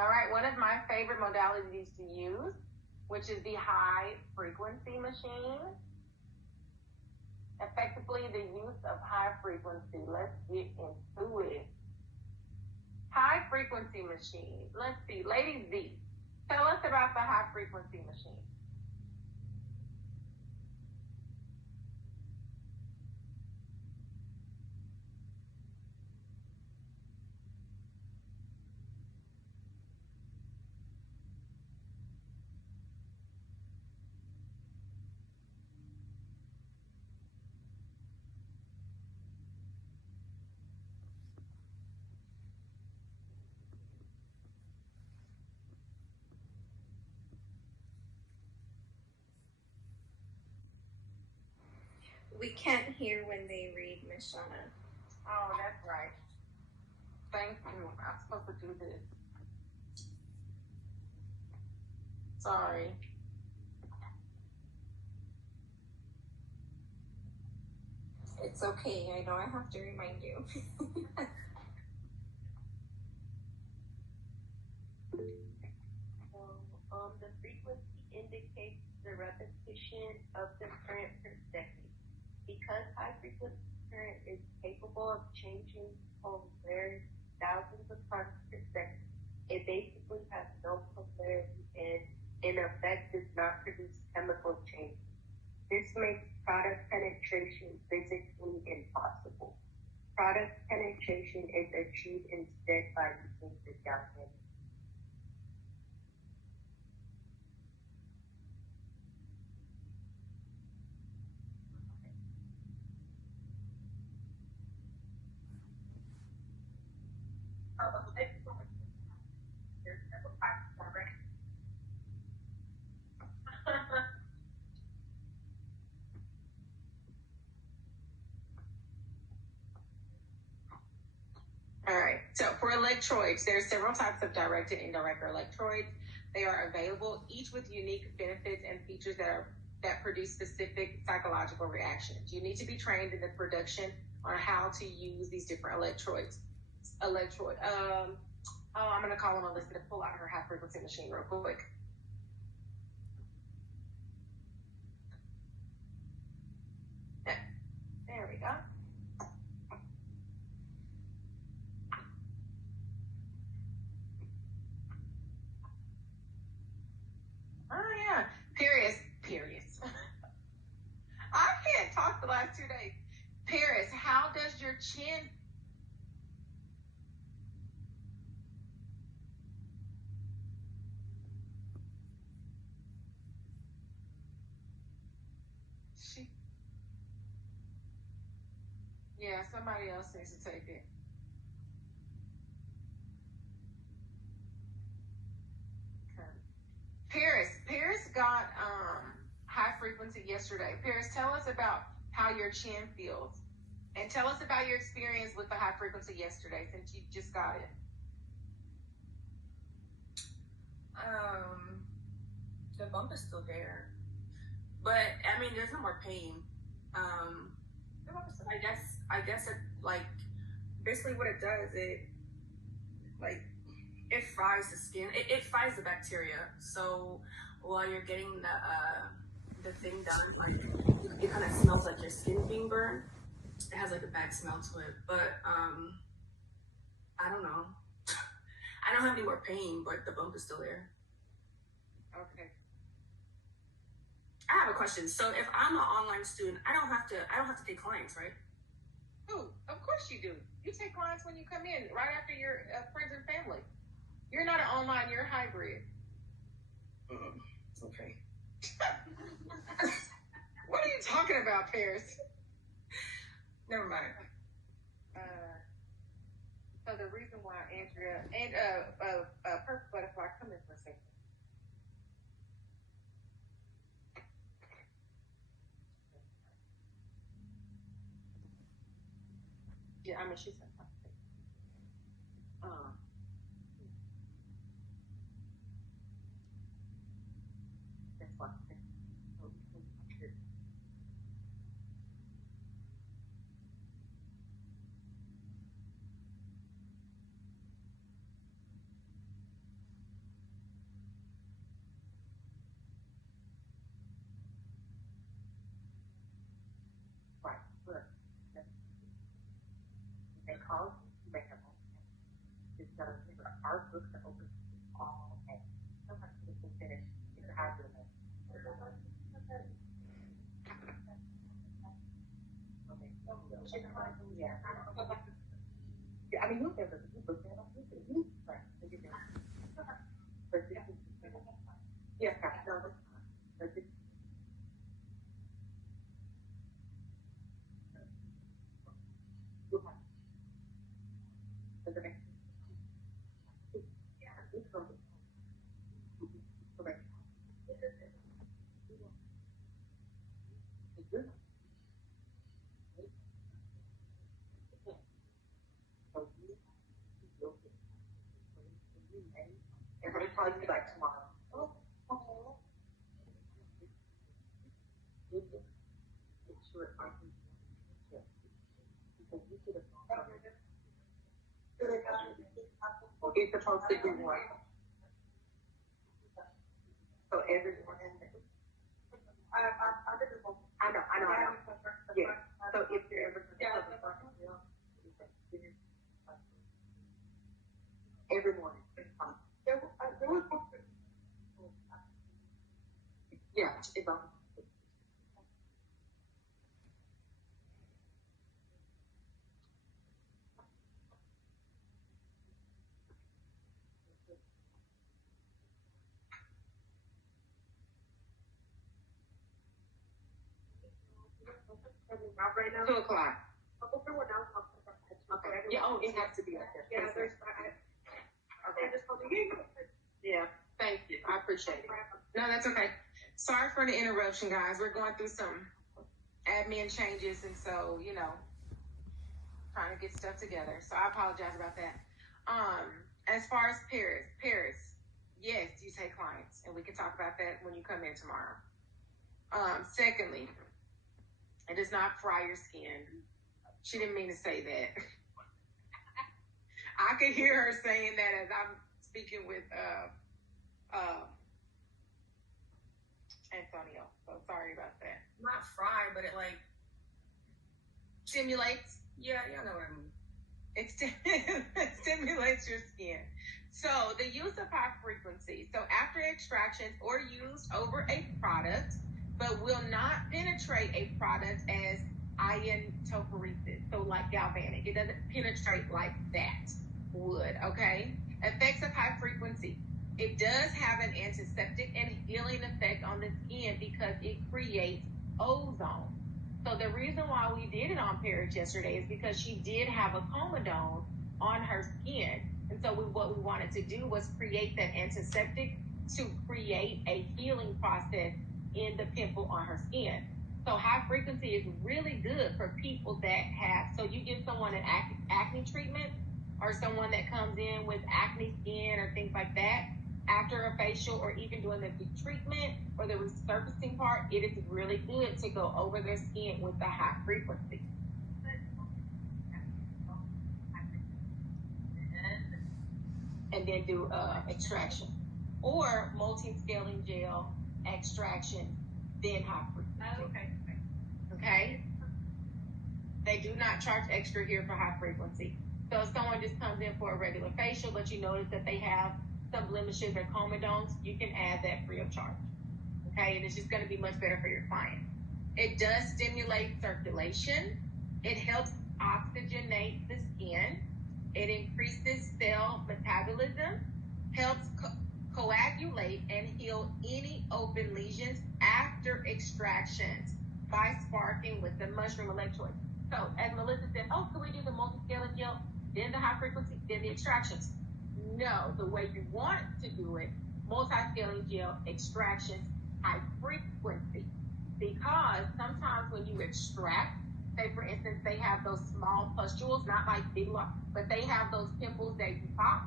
All right, one of my favorite modalities to use, which is the high frequency machine. Effectively, the use of high frequency. Let's get into it. High frequency machine. Let's see, Lady Z, tell us about the high frequency machine. We can't hear when they read, Miss Shauna. Oh, that's right. Thank you. I'm supposed to do this. Sorry. It's okay. I know I have to remind you. The frequency indicates the repetition of the current per second. Because high frequency current is capable of changing polarity thousands of times per second, it basically has no polarity and in effect does not produce chemical change. This makes product penetration physically impossible. Product penetration is achieved instead by using the galvanic. All right, so for electrodes, there are several types of direct and indirect electrodes. They are available, each with unique benefits and features that produce specific psychological reactions. You need to be trained in the production on how to use these different electrodes. I'm going to call on Alyssa to pull out her high frequency machine real quick. There we go. Oh yeah, Paris. I can't talk the last 2 days. Paris, how does your chin? Yeah, somebody else needs to take it. Paris got high frequency yesterday. Paris, tell us about how your chin feels. And tell us about your experience with the high frequency yesterday since you just got it. The bump is still there. But I mean there's no more pain. I guess it like basically what it does, it fries the skin. It fries the bacteria. So while you're getting the thing done, like it kind of smells like your skin being burned. It has like a bad smell to it. But I don't know. I don't have any more pain, but the bump is still there. Okay. I have a question. So if I'm an online student, I don't have to take clients, right? Oh, of course you do. You take clients when you come in, right after your friends and family. You're not an online, you're a hybrid. Okay. What are you talking about, Paris? Never mind. So the reason why Andrea and Purple Butterfly, come in for a second. Yeah, I mean she's fantastic. That's why. Yeah. Yeah, I mean, you never, you put that on, you can use that. But this is, yeah, no, but this, you have, but the next, yeah, it's going to be correct. It's good. So you will get, and we're probably be like tomorrow. Oh, you can make sure I can, yeah, because you could have. It's supposed to be one. So everyone. I know. Yeah. So if you're ever every morning. Yeah, it's on. Right now. 2:00. Okay. Yeah. Oh, it has to be up there. Yeah. There's. Okay. Yeah. Thank you. I appreciate it. No, that's okay. Sorry for the interruption, guys. We're going through some admin changes, and so trying to get stuff together. So I apologize about that. As far as Paris, yes, you take clients, and we can talk about that when you come in tomorrow. Secondly, it does not fry your skin. She didn't mean to say that. I could hear her saying that as I'm speaking with Antonio. So sorry about that. Not fry, but it like Stimulates. yeah, you know what I mean. It stimulates your skin. So the use of high frequency. So after extractions or used over a product, but will not penetrate a product as ionophoresis. So like galvanic. It doesn't penetrate like that would, okay? Effects of high frequency. It does have an antiseptic and healing effect on the skin because it creates ozone. So the reason why we did it on Paris yesterday is because she did have a comedone on her skin. And so what we wanted to do was create that antiseptic to create a healing process in the pimple on her skin. So high frequency is really good for people that have, so you give someone an acne treatment or someone that comes in with acne skin or things like that, after a facial or even doing the treatment or the resurfacing part, it is really good to go over their skin with the high frequency. And then do extraction. Or multi-scaling gel, extraction, then high frequency. Okay? They do not charge extra here for high frequency. So if someone just comes in for a regular facial, but you notice that they have some blemishes or comedones, you can add that free of charge. Okay, and it's just going to be much better for your client. It does stimulate circulation. It helps oxygenate the skin. It increases cell metabolism, helps coagulate and heal any open lesions after extractions by sparking with the mushroom electrodes. So as Melissa said, can we do the multi-scaling gel, then the high frequency, then the extractions? No, the way you want to do it, multi-scaling gel, extractions, high frequency. Because sometimes when you extract, say for instance, they have those small pustules, not like big, but they have those pimples that you pop,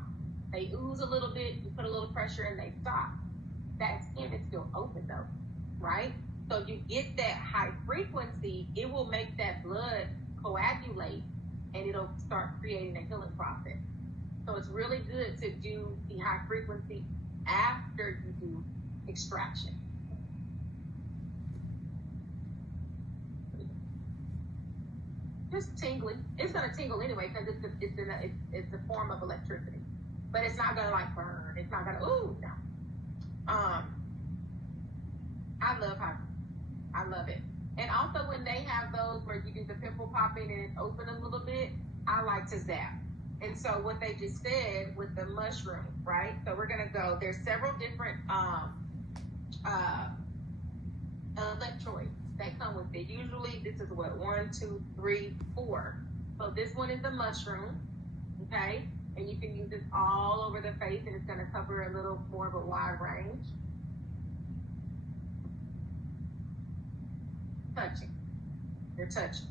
they ooze a little bit, you put a little pressure and they stop. That skin is still open though, right? So if you get that high frequency, it will make that blood coagulate and it'll start creating a healing process. So it's really good to do the high frequency after you do extraction. Just tingling. It's going to tingle anyway because it's a form of electricity. But it's not going to like burn. It's not going to, no. I love high. I love it. And also when they have those where you do the pimple popping and it's open a little bit, I like to zap. And so what they just said with the mushroom, right? So we're gonna go, there's several different electrodes that come with it. Usually this is what, 1, 2, 3, 4. So this one is the mushroom, okay? And you can use this all over the face and it's gonna cover a little more of a wide range. Touching. You're touching.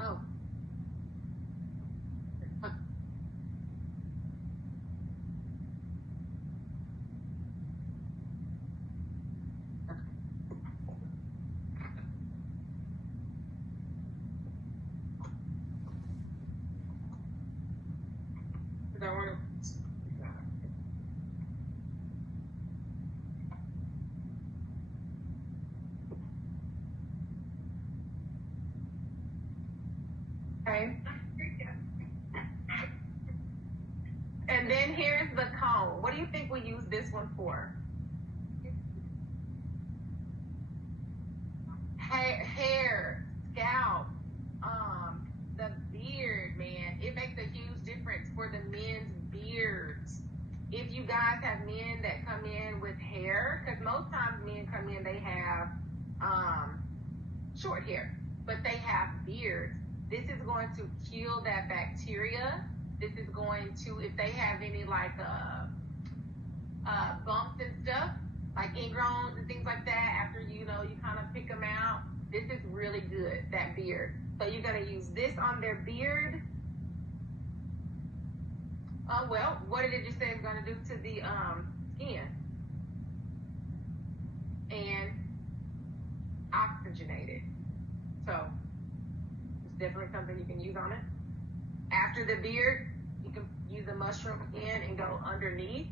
Oh. I want to. Okay. And then here's the comb. What do you think we use this one for? Hair, scalp, the beard, man. It makes a huge difference for the men's beards. If you guys have men that come in with hair, because most times men come in, they have short hair, but they have beards. This is going to kill that bacteria. This is going to, if they have any like bumps and stuff, like ingrowns and things like that, after you kind of pick them out, this is really good, that beard. So you're going to use this on their beard. Well, what did it just say it's going to do to the skin? And oxygenate it. So it's definitely something you can use on it. After the beard, you can use the mushroom in and go underneath.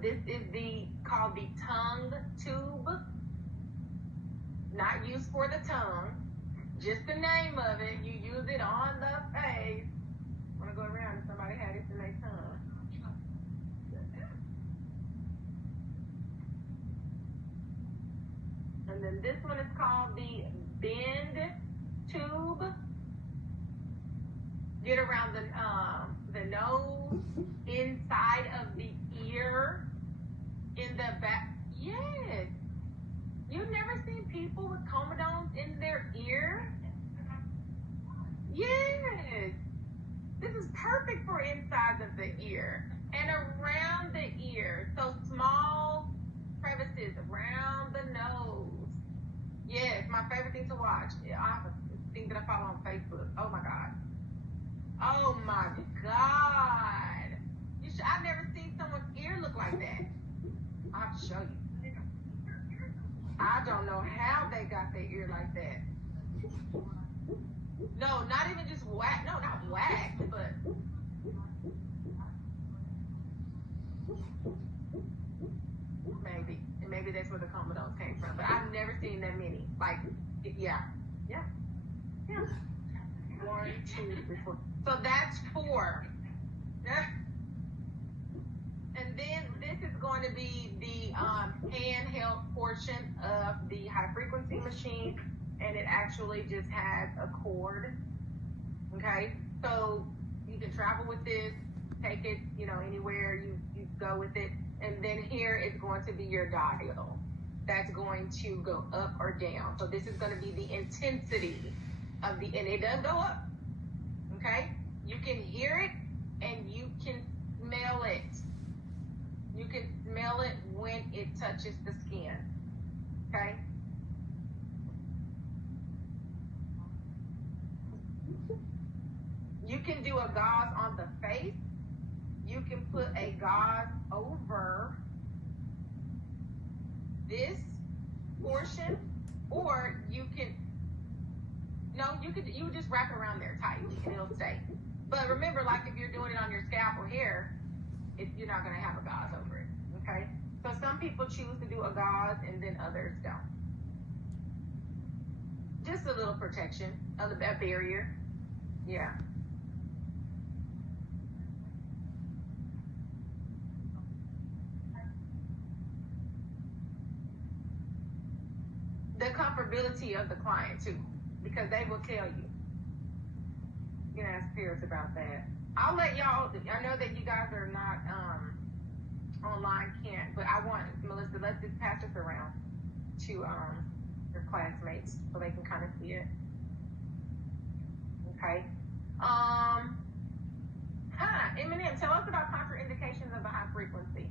This is called the tongue tube. Not used for the tongue, just the name of it. You use it on the face. I want to go around if somebody had this in their tongue. And then this one is called the bend tube. Get around the nose, inside of the ear, in the back. Yes. You've never seen people with comedones in their ear? Yes. This is perfect for inside of the ear and around the ear. So small crevices around the nose. Yes, my favorite thing to watch. I have a thing that I follow on Facebook. Oh my God. Oh my God. I've never seen someone's ear look like that. I'll have to show you. I don't know how they got their ear like that. No, not even just whack. No, not whack, but maybe. And maybe that's where the comedones came from. But I've never seen that many. Like, yeah. 1, 2, 3, 4. So that's 4. And then this is going to be the handheld portion of the high frequency machine, and it actually just has a cord. Okay, so you can travel with this, take it, anywhere you go with it. And then here is going to be your dial. That's going to go up or down. So this is going to be the intensity of and it does go up. Okay, you can hear it and you can smell it. You can smell it when it touches the skin. Okay. You can do a gauze on the face. You can put a gauze over this portion, or you just wrap it around there tightly and it'll stay. But remember, like if you're doing it on your scalp or hair, it's you're not going to have a gauze over it. Okay? So some people choose to do a gauze and then others don't. Just a little protection, a barrier. Yeah. The comfortability of the client too, because they will tell you. You can ask peers about that. I'll let y'all. I know that you guys are not online, can't, but I want Melissa. Let's just pass this around to your classmates so they can kind of see it. Okay. Eminem, tell us about contraindications of the high frequency.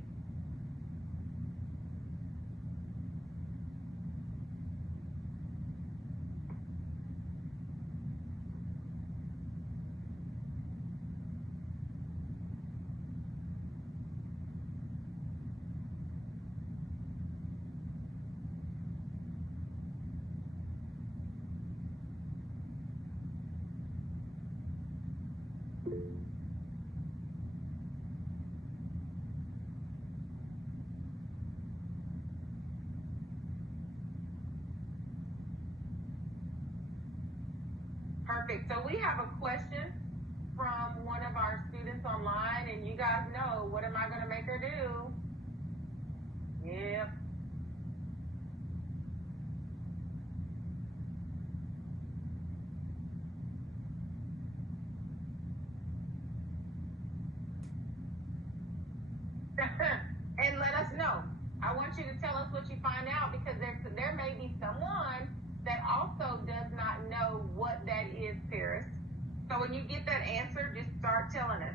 Perfect. So we have a question from one of our students online, and you guys know, what am I going to make her do? Yep. And let us know. I want you to tell us what you find out, because there may be someone that also does not know what that is, Paris. So when you get that answer, just start telling us.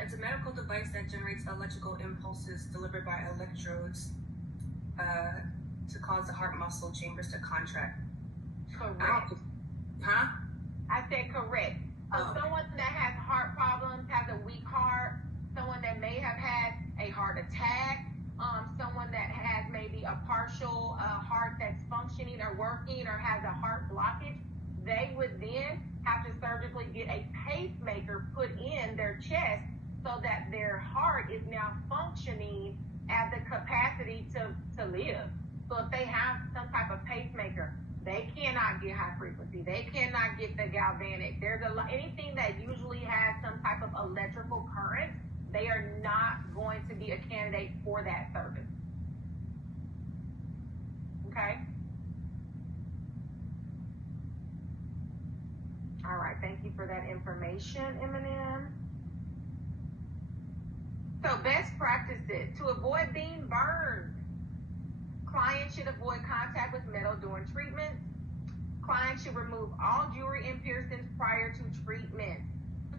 It's a medical device that generates electrical impulses delivered by electrodes to cause the heart muscle chambers to contract. Correct. Huh? I said correct. So someone that has heart problems, has a weak heart, someone that may have had a heart attack, someone that has maybe a partial heart that's functioning or working or has a heart blockage, they would then have to surgically get a pacemaker put in their chest so that their heart is now functioning at the capacity to live. So if they have some type of pacemaker, they cannot get high frequency. They cannot get the galvanic. There's anything that usually has some type of electrical current, they are not going to be a candidate for that service. Okay? All right, thank you for that information, Eminem. So best practices to avoid being burned. Clients should avoid contact with metal during treatment. Clients should remove all jewelry and piercings prior to treatment.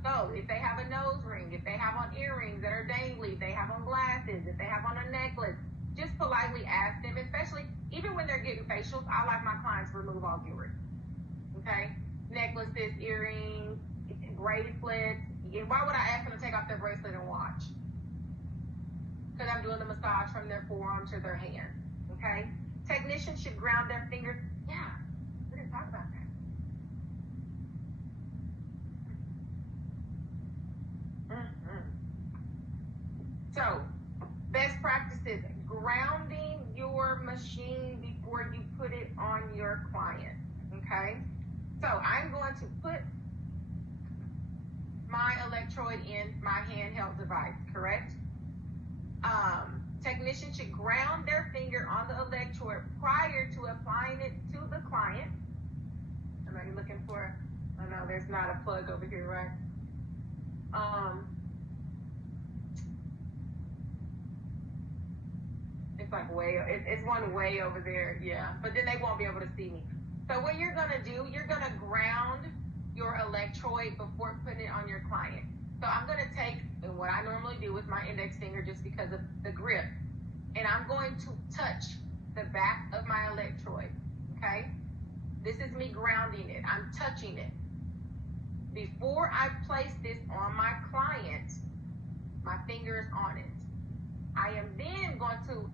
So if they have a nose ring, if they have on earrings that are dangly, if they have on glasses, if they have on a necklace, just politely ask them, especially even when they're getting facials, I like my clients to remove all jewelry. Okay? Necklaces, earrings, bracelets. Why would I ask them to take off their bracelet and watch? Because I'm doing the massage from their forearm to their hand. Okay? Technicians should ground their fingers. Yeah, we didn't talk about that. So, best practices, grounding your machine before you put it on your client. Okay? So, I'm going to put my electrode in my handheld device, correct? Technicians should ground their finger on the electrode prior to applying it to the client. I know you're looking for, I know there's not a plug over here, right? It's like it's one way over there, yeah. But then they won't be able to see me. So what you're gonna do, you're gonna ground your electrode before putting it on your client. So I'm gonna take, and what I normally do with my index finger just because of the grip, and I'm going to touch the back of my electrode, okay? This is me grounding it. I'm touching it. Before I place this on my client, my finger is on it. I am then going to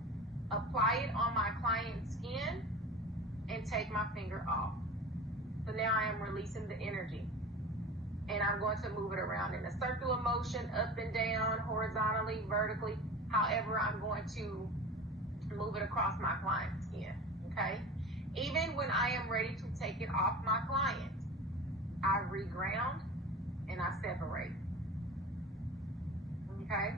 apply it on my client's skin and take my finger off. So now I am releasing the energy. and I'm going to move it around in a circular motion, up and down, horizontally, vertically, however I'm going to move it across my client's skin, okay? Even when I am ready to take it off my client, I reground and I separate, okay?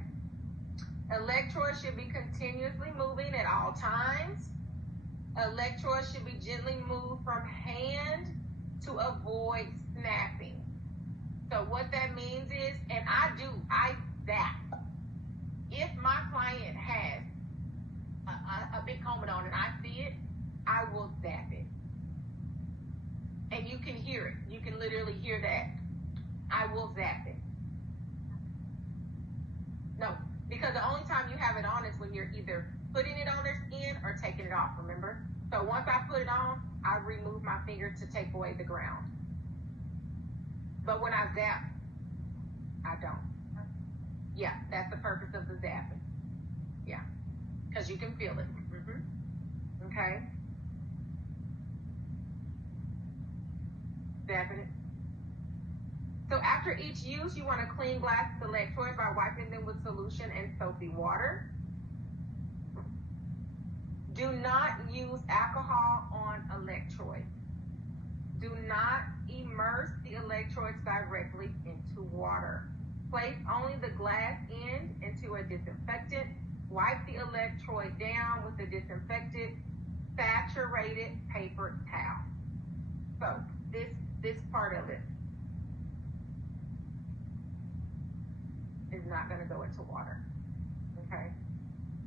Electrodes should be continuously moving at all times. Electrodes should be gently moved from hand to avoid snapping. So what that means is, and I zap. If my client has a big helmet on and I see it, I will zap it. And you can hear it. You can literally hear that. I will zap it. No, because the only time you have it on is when you're either putting it on their skin or taking it off, remember? So once I put it on, I remove my finger to take away the ground. But when I zap, I don't. Yeah, that's the purpose of the zapping. Yeah, because you can feel it. Mm-hmm. Okay. Zapping it. So after each use, you want to clean glass electrodes by wiping them with solution and soapy water. Do not use alcohol on electrodes. Do not immerse the electrodes directly into water. Place only the glass end into a disinfectant. Wipe the electrode down with a disinfected, saturated paper towel. So this part of it is not going to go into water. Okay?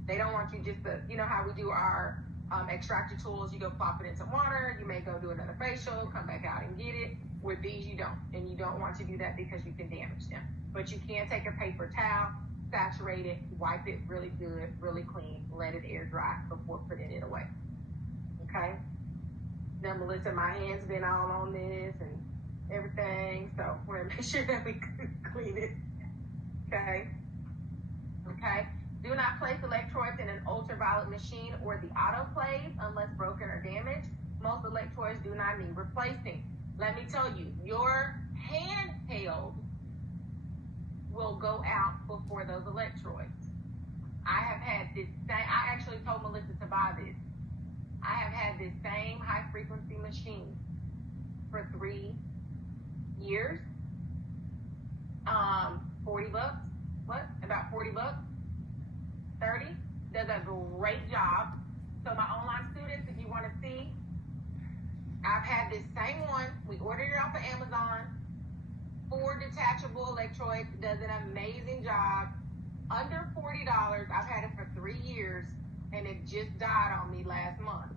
They don't want you just to, you know how we do our extractor tools, you go plop it in some water, you may go do another facial, come back out and get it. With these, you don't. And you don't want to do that because you can damage them. But you can take a paper towel, saturate it, wipe it really good, really clean, let it air dry before putting it away. Okay? Now, Melissa, my hand's been all on this and everything, so we're going to make sure that we clean it. Okay? Okay? Do not place electrodes in an ultraviolet machine or the autoclave unless broken or damaged. Most electrodes do not need replacing. Let me tell you, your handheld will go out before those electrodes. I have had this same, I actually told Melissa to buy this. I have had this same high frequency machine for 3 years. 40 bucks. What? About 40 bucks. 30. Does a great job. So my online students, if you want to see, I've had this same one. We ordered it off of Amazon. 4 detachable electrodes. Does an amazing job. Under $40. I've had it for 3 years, and it just died on me last month.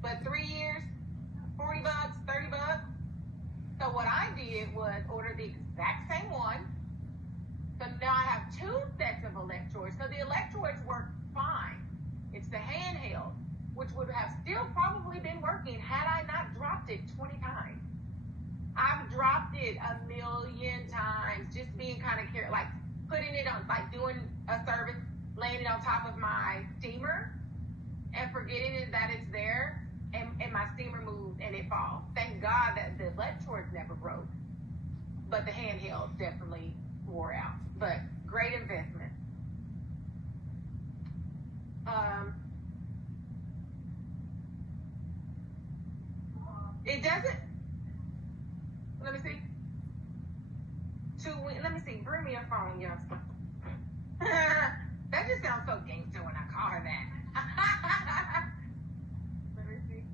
But 3 years, 40 bucks, 30 bucks. So what I did was order the exact same one. So now I have 2 sets of electrodes. So the electrodes work fine. It's the handheld, which would have still probably been working had I not dropped it 20 times. I've dropped it a million times, just being kind of careful, like putting it on, like doing a service, laying it on top of my steamer and forgetting that it's there, and my steamer moves and it falls. Thank God that the electrodes never broke, but the handheld definitely wore out. But great investment. It doesn't. Let me see. Let me see. Bring me a phone, youngster. That just sounds so gangster when I call her that. Let me see.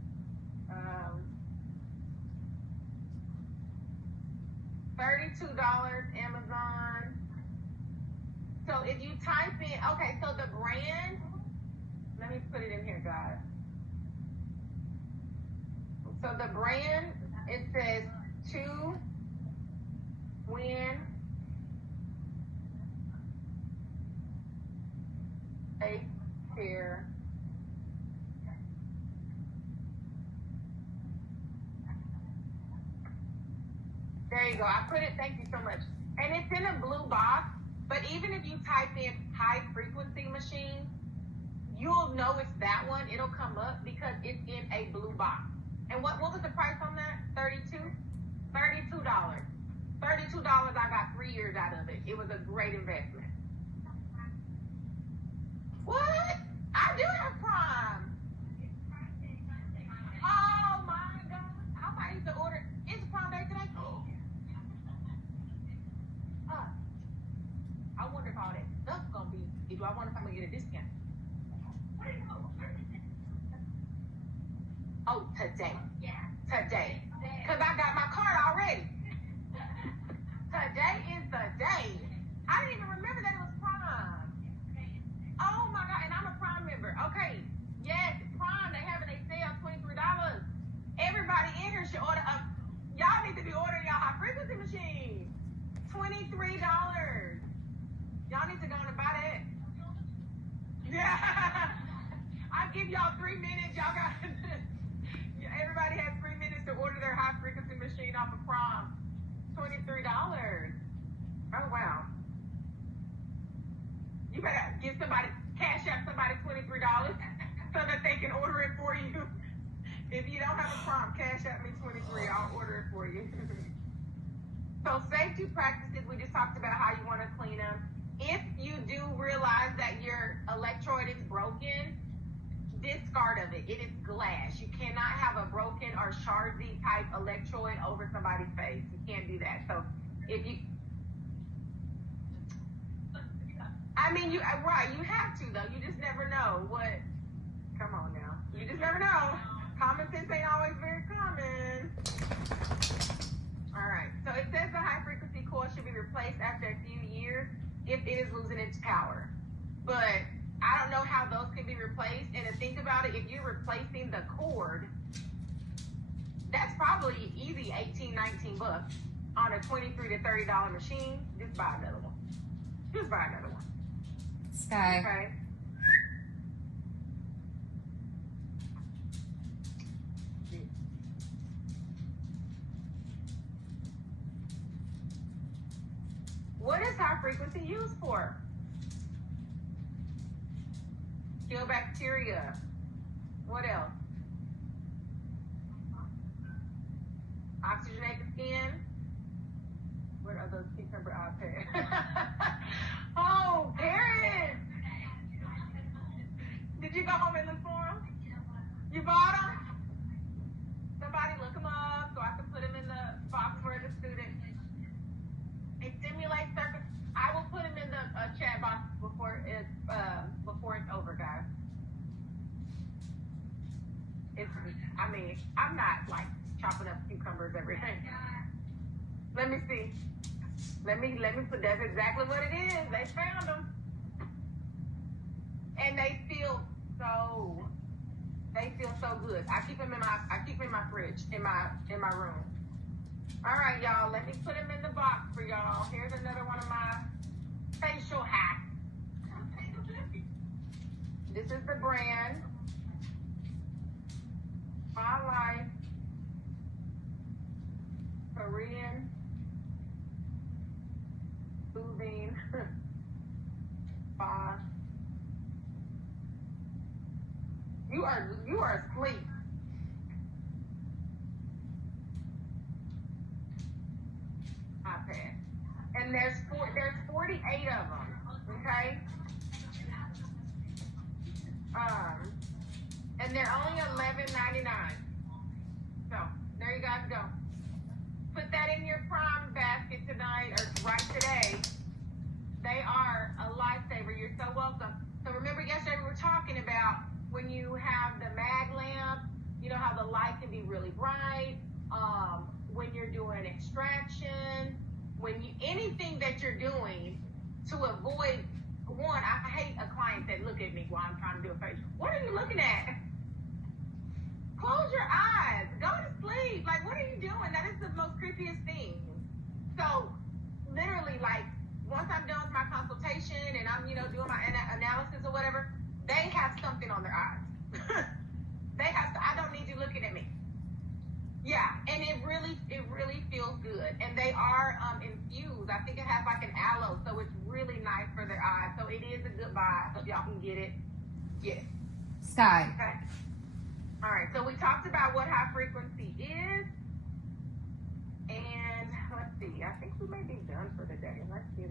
$32 Amazon. So if you type in, okay, so the brand, let me put it in here, guys. So the brand, it says 2 Win Face Care. There you go. I put it, thank you so much. And it's in a blue box, but even if you type in high frequency machine, you'll know it's that one. It'll come up because it's in a blue box. And what was the price on that? 32? $32. $32. $32, I got 3 years out of it. It was a great investment. What? I do have Prime. Oh my God. I might need to order. Is Prime Day today? I wonder if all that stuff's gonna be. Do I wonder if I'm gonna get a discount? Oh, today. Today. Because I got my card already. Today is the day. I didn't even remember that it was Prime. Oh my God, and I'm a Prime member. Okay. Yes, Prime, they having a sale, $23. Everybody in here should order y'all need to be ordering y'all high frequency machine. $23. Y'all need to go on and buy that. Yeah. I give y'all 3 minutes. Y'all got everybody has 3 minutes to order their high frequency machine off of Prime. $23. Oh wow. You better give somebody cash out somebody $23 so that they can order it for you. If you don't have a Prime, cash out me $23. I'll order it for you. So safety practices, we just talked about how you want to clean them. If you do realize that your electrode is broken, discard of it. It is glass. You cannot have a broken or shardsy type electrode over somebody's face. You can't do that. So if you, I mean, you right, you have to though. You just never know what. Come on now. You just never know. Common sense ain't always very common. All right. So it says the high frequency coil should be replaced after a few years if it is losing its power. But I don't know how those can be replaced. And to think about it, if you're replacing the cord, that's probably easy $18, $19 on a $23 to $30 machine. Just buy another one. Just buy another one. Sky. Okay. What is high frequency used for? Kill bacteria. What else? Oxygenate the skin. What are those cucumber iPads? Oh, parents! Did you go home and look for them? You bought them? Somebody look them up so I can put them in the box for the student. It stimulates circuits. I will put them in the chat box before it's over, guys. I mean, I'm not like chopping up cucumbers every day. Let me see. Let me put. That's exactly what it is. They found them, and they feel so good. I keep them in my fridge in my room. All right, y'all. Let me put them in the box for y'all. Here's another one of my facial hacks. This is the brand. My Life Korean Soothing Spa. You are asleep. iPad. And there's 48 of them. Okay. And they're only $11.99. So there you guys go. Put that in your Prime basket tonight or right today. They are a lifesaver. You're so welcome. So remember yesterday we were talking about when you have the mag lamp, you know how the light can be really bright. When you're doing extraction, anything that you're doing to avoid one, I hate a client that look at me while I'm trying to do a facial. What are you looking at? Close your eyes. Go to sleep. Like, what are you doing? That is the most creepiest thing. So, literally, like, once I'm done with my consultation and I'm, doing my analysis or whatever, they have something on their eyes. I don't need you looking at me. Yeah, and it really feels good. And they are infused. I think it has like an aloe, so it's really nice for their eyes. So it is a good buy. Hope y'all can get it. Yes. Sky. Okay. All right. So we talked about what high frequency is, and done for the day. Let's see.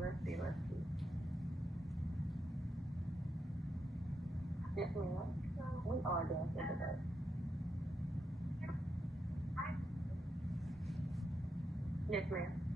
Yes, ma'am. We are done for the day. Yes, ma'am.